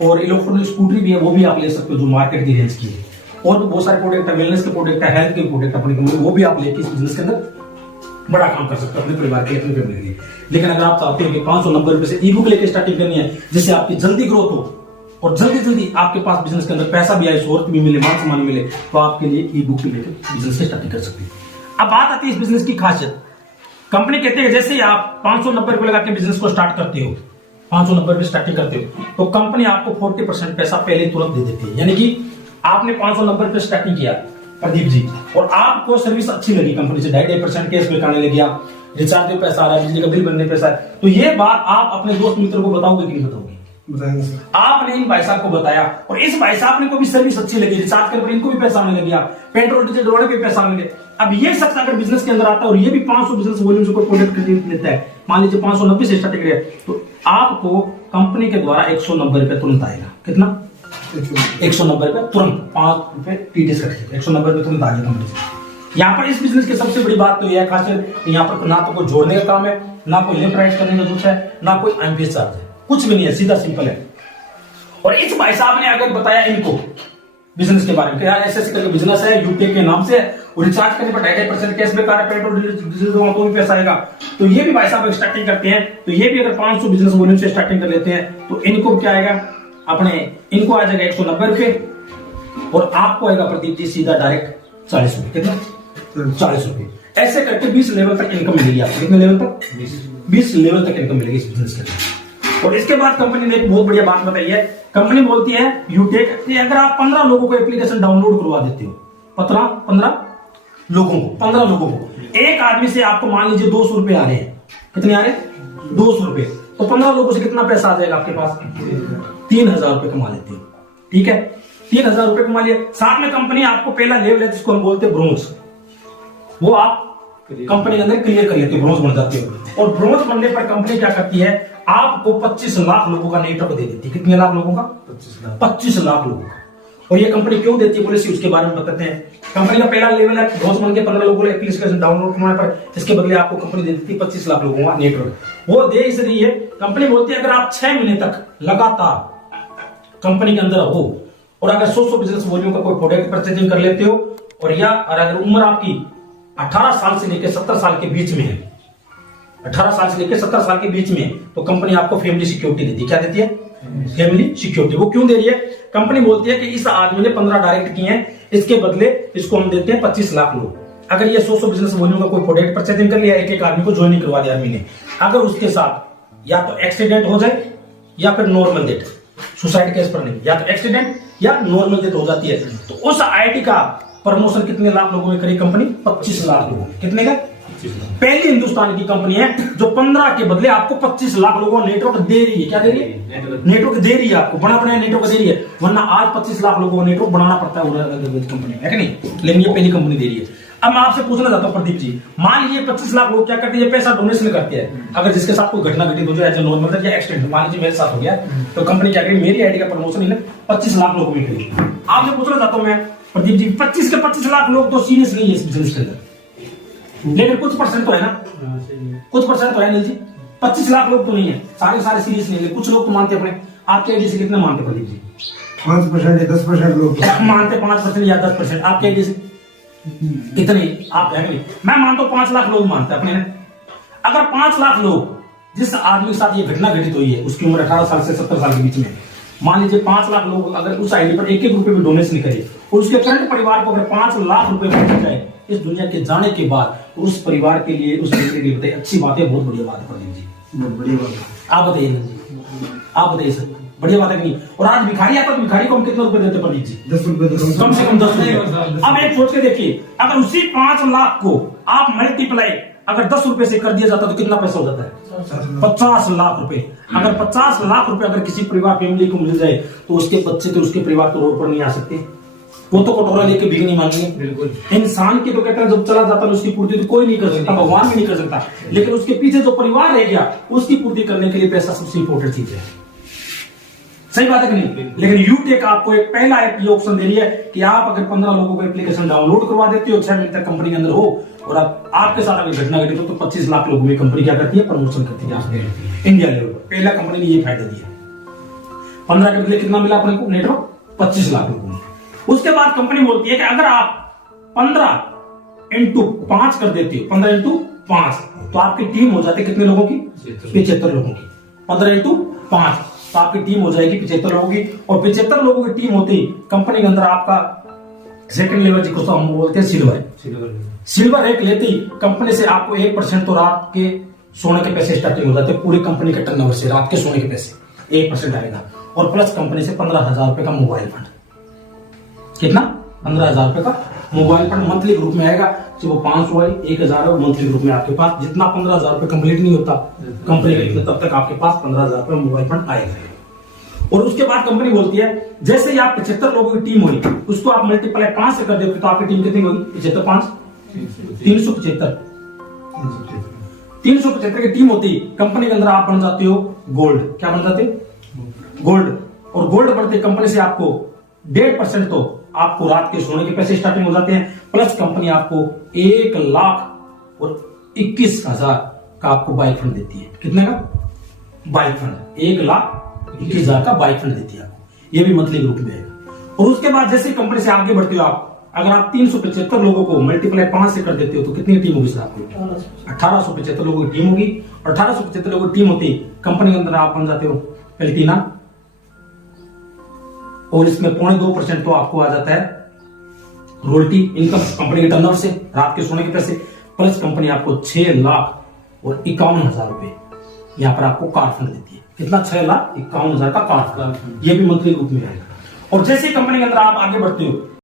और इलेक्ट्रॉनिक स्कूटरी भी है, वो भी आप ले सकते हो जो मार्केट की रेंज की है। और भी बहुत सारे प्रोडक्ट है, वेलनेस के प्रोडक्ट है, हेल्थ के प्रोडक्ट अपनी कंपनी, वो भी आप लेके इस बिजनेस के अंदर बड़ा काम कर सकते हो अपने परिवार के लिए, अपनी फैमिली के लिए। लेकिन अगर आप चाहते हो कि 590 रुपए से ई बुक लेके स्टार्टिंग करनी है, जिससे आपकी जल्दी ग्रोथ हो और जल्दी जल्दी आपके पास बिजनेस के अंदर पैसा भी आए, शोहरत भी मिले, मान सम्मान मिले, तो आपके लिए ई बुक लेकर बिजनेस से स्टार्टिंग कर सकते हैं। अब बात आती है इस बिजनेस की खासियत। कंपनी कहते हैं जैसे ही आप 590 रुपए लगा के बिजनेस को स्टार्ट करते हो, 590 रुपए स्टार्टिंग करते हो, तो कंपनी आपको 40% पैसा पहले तुरंत दे देती है। यानी कि आपने 590 रुपए स्टार्टिंग किया प्रदीप जी, और आपको सर्विस अच्छी लगी कंपनी से, 2.5% कैशबैक आने लग गया, रिचार्ज पे पैसा आ रहा है, बिजली का बिल बनने पैसा है, तो ये बात आप अपने दोस्त मित्र को बताओगे कि नहीं बताओगे? बताएंगे सर। आपने इन भाई साहब को बताया और इस भाई साहब ने को भी सर्विस अच्छी लगी, रिचार्ज करने पर इनको भी पैसा आने लग गया, पेट्रोल डीजल डोड़े पे पैसा आने लगे। अब ये शख्स अगर बिजनेस के अंदर आता है और ये भी 500 बिजनेस वॉल्यूम से कोई प्रोडक्ट खरीद लेता है, मान लीजिए 590 से स्टार्टिंग है, तो आपको कंपनी के द्वारा 190 रुपए तुरंत आएगा। कितना? 190 रुपए तुरंत, 5 रुपए टीडीएस कटेगा, 190 रुपए तुरंत आ गया कंपनी से। यहाँ पर इस बिजनेस की सबसे बड़ी बात तो यह है खासियत, यहाँ पर ना तो कोई जोड़ने का काम है, ना कोई लेफ्ट राइट करने का जरूरत है, ना कोई एमपीएस चार्ज है, कुछ भी नहीं है, सीधा सिंपल है। और इस भाई साहब ने अगर बताया इनको बिजनेस के बारे में, यार ऐसे करके बिजनेस है, यूपीए के नाम से, और रिचार्ज करने पर 2.5% कैशबैक आ रहा है, पेट्रोल डीजल तो भी पैसा आएगा, तो ये भी भाई साहब स्टार्टिंग करते हैं, तो ये भी अगर 500 बिजनेस वॉल्यूम से स्टार्टिंग कर लेते हैं, तो इनको क्या आएगा, अपने इनको आ जाएगा 190 रुपए, और आपको आएगा प्रदीप जी सीधा डायरेक्ट 40 रुपए। कितना? 40 रुपए। ऐसे करके 20 लेवल तक इनकम मिलेगी आपको। कितने लेवल तक? 20 लेवल तक इनकम मिलेगी इस बिजनेस के अंदर। और इसके बाद कंपनी ने एक बहुत बढ़िया बात बताई है। कंपनी बोलती है यूटेक कि अगर आप 15 लोगों को एप्लीकेशन डाउनलोड करवा देते हो, 15 लोगों को, एक आदमी से आपको मान लीजिए 200 रुपए आ रहे हैं, कितने आ रहे हैं? 200 रुपए, तो 15 लोगों से कितना पैसा आ जाएगा आपके पास? 3000 रुपए कमा लेते हो। ठीक है, 3000 रुपए कमा लिए। साथ में कंपनी आपको पहला लेवल है जिसको हम बोलते हैं ब्रोंज, वो आप कंपनी के अंदर क्लियर कर लेते हो, ब्रोंज बन जाते हो। और ब्रोंज बनने पर कंपनी क्या करती है, आपको 25 लाख लोगों का नेटवर्क दे देती है। कितने लाख लोगों का? 25 लाख लोगों का। और ये कंपनी क्यों देती है पॉलिसी, उसके बारे में बताते हैं। कंपनी का पहला लेवल है ब्रोंज बन के 15 लोगों को एप्लीकेशन डाउनलोड करने पर, इसके बदले आपको कंपनी दे देती है 25 लाख लोगों का नेटवर्क। वो दे इसलिए कंपनी बोलती है अगर आप 6 महीने तक लगातार कंपनी के अंदर हो, और अगर 100 बिजनेस वॉल्यूम का कोई प्रोडक्ट परचेजिंग कर लेते हो, और या अगर उम्र आपकी 18 साल से लेकर 70 साल के बीच में है, 18 साल से लेकर 70 साल के बीच में, तो कंपनी आपको फैमिली सिक्योरिटी देती है। क्या देती है? Family security. वो क्यों दे रही है? कंपनी बोलती है कि इस आदमी ने 15 डायरेक्ट किए हैं, इसके बदले इसको हम देते हैं 25 लाख लोग। अगर ये 100 बिजनेस वॉल्यूम का कोई प्रोडक्ट परचेजिंग कर लिया, एक आदमी को ज्वाइनिंग करवा दिया आदमी ने, अगर उसके साथ या तो एक्सीडेंट हो जाए या फिर नॉर्मल डेथ, सुसाइड केस पर नहीं, या तो एक्सीडेंट या नॉर्मल डेथ हो जाती है, तो उस आईटी का प्रमोशन कितने लाख लोगों में करी कंपनी? 25 लाख लोगों। कितने का? पहली हिंदुस्तान की कंपनी है जो 15 के बदले आपको 25 लाख लोगों को नेटवर्क दे रही है। क्या दे रही है? नेटवर्क दे रही है आपको, बना बनाया नेटवर्क दे रही है, वरना आज 25 लाख लोगों को नेटवर्क बनाना पड़ता है कंपनी में, है कि नहीं? लेकिन ये पहली कंपनी दे रही है। अब मैं आपसे पूछना चाहता हूं प्रदीप जी, मान लीजिए 25 लाख लोग क्या करते हैं, पैसा डोनेशन करते हैं। अगर जिसके साथ कोई घटना घटित हो जाए, एज नॉर्मल या एक्सीडेंट, मान लीजिए मेरे साथ हो गया, तो कंपनी क्या करेगी, मेरी आईडी का प्रमोशन इन्हें 25 लाख लोगों में करेगी। आपसे पूछना चाहता हूं मैं प्रदीप जी, 25 के 25 लाख लोग तो सीरियस नहीं है इस बिजनेस के अंदर, लेकिन कुछ परसेंट तो है ना, कुछ परसेंट तो है नहीं जी। 25 लाख लोग तो नहीं है, सारे सीरियस नहीं है, कुछ लोग तो मानते अपने। आपके आईडी से कितने मानते प्रदीप जी? 5% या 10% लोग मानते, 5% या 10%। आपके आईडी से कितने आप है? मैं मानता हूं 5 लाख लोग मानते अपने। अगर 5 लाख लोग, जिस आदमी के साथ ये घटना घटित हुई है उसकी उम्र 18 साल से 70 साल के बीच में, मान लीजिए 5 लाख लोग अगर उस आईडी पर 1-1 रुपए भी डोनेशन करे, और उसके करंट परिवार को अगर 5 लाख रुपए पहुंच जाए इस दुनिया के जाने के बाद, तो उस परिवार के लिए, उस बेटे के लिए बताइए अच्छी बात है, बहुत बढ़िया बात है प्रदीप जी? बहुत बढ़िया बात है। आप बताइए जी, आप बताइए सर, बढ़िया बात है कि नहीं? और आज भिखारी आता तो भिखारी को हम कितने रुपए देते प्रदीप जी? 10 रुपए, कम से कम 10 रुपए। अब एक सोच के देखिए, अगर उसी 5 लाख को आप मल्टीप्लाई अगर 10 रुपए से कर दिया जाता तो कितना पैसा हो जाता है? 50 लाख रुपए। अगर 50 लाख रुपए अगर किसी परिवार फैमिली को मिल जाए, तो उसके बच्चे तो उसके परिवार तो रोड पर नहीं आ सकते, वो तो कटोरा लेके भीख नहीं मांगेंगे। बिल्कुल। इंसान की तो कहता है जब चला जाता है उसकी पूर्ति तो कोई नहीं कर सकता, भगवान भी नहीं कर सकता, लेकिन उसके पीछे जो परिवार रह गया उसकी पूर्ति करने के लिए पैसा सबसे इंपॉर्टेंट चीज है। सही बात है कि नहीं? लेकिन यूटेक आपको एक पहला एक ऑप्शन दे रही है कि आप अगर 15 लोगों को एप्लीकेशन डाउनलोड करवा देते हो, 6 महीने तक कंपनी के अंदर हो, और अब आपके साथ अगर घटना घटित हो, तो 25 लाख लोगों में कंपनी क्या करती है? प्रमोशन करती है इंडिया लेवल पर। पहला कंपनी ने ये फायदा दिया। 15 के बदले कितना मिला अपने को नेटवर्क? 25 लाख लोगों को। उसके बाद कंपनी बोलती है कि अगर आप 15 इंटू 5 कर देते हो, 15 इंटू 5, तो आपकी टीम हो जाती है कितने लोगों की? 75 लोगों की। 15 इंटू 5 तो आपकी टीम हो जाएगी 75 लोगों की। और 75 लोगों की टीम होती कंपनी के अंदर आपका सेकंड लेवल जिसको हम बोलते हैं सिल्वर एक लेते ही कंपनी से आपको 1% तो रात के सोने के पैसे स्टार्टिंग हो जाते हैं। पूरी कंपनी के टर्नओवर से रात के सोने के पैसे 1% आएगा। और प्लस कंपनी से 15,000 रुपए का मोबाइल फंड। कितना? 15,000 रुपए का मोबाइल फंड मंथली ग्रुप में आएगा। चाहे वो 500 है, 1,000 है, मंथली ग्रुप में आपके पास जितना 15,000 रुपए कंप्लीट नहीं होता कंपनी के, तब तक आपके पास 15,000 रुपए मोबाइल फंड आएगा। और उसके बाद कंपनी बोलती है जैसे ही आप 75 लोगों की टीम हुई उसको आप मल्टीप्लाई 5 से कर देते तो आपकी टीम कितनी होगी? 75 5 375। 375 की टीम होती कंपनी के अंदर आप बन जाते हो गोल्ड। क्या बन जाते हो? गोल्ड। और गोल्ड बढ़ते कंपनी से आपको 1.5% तो आपको रात के सोने के पैसे स्टार्टिंग हो जाते हैं। प्लस कंपनी आपको 1,21,000 का आपको बाइक फंड देती है। कितने का बाइक फंड? 1,21,000 का बाइक फंड देती है आपको। ये भी मंथली ग्रुप में है। और उसके बाद जैसे कंपनी से आगे बढ़ते हो आप, अगर आप 375 लोगों को मल्टीप्लाई 5 से कर देते हो तो कितनी टीम होगी सर आपकी? 1875 लोगों की टीम होगी। और 1875 लोगों की टीम होती कंपनी के अंदर आप बन जाते हो प्लेटिना। और इसमें 0.2% तो आपको आ जाता है रॉयल्टी इनकम कंपनी के टर्नओवर से रात के सोने के पैसे। प्लस कंपनी आपको 6,51,000 रुपए यहाँ पर आपको कार फंड देती है। कितना? 6,51,000 का कार फंड। ये भी मंथली ग्रुप में आएगा। और जैसे कंपनी के अंदर आप आगे बढ़ते हो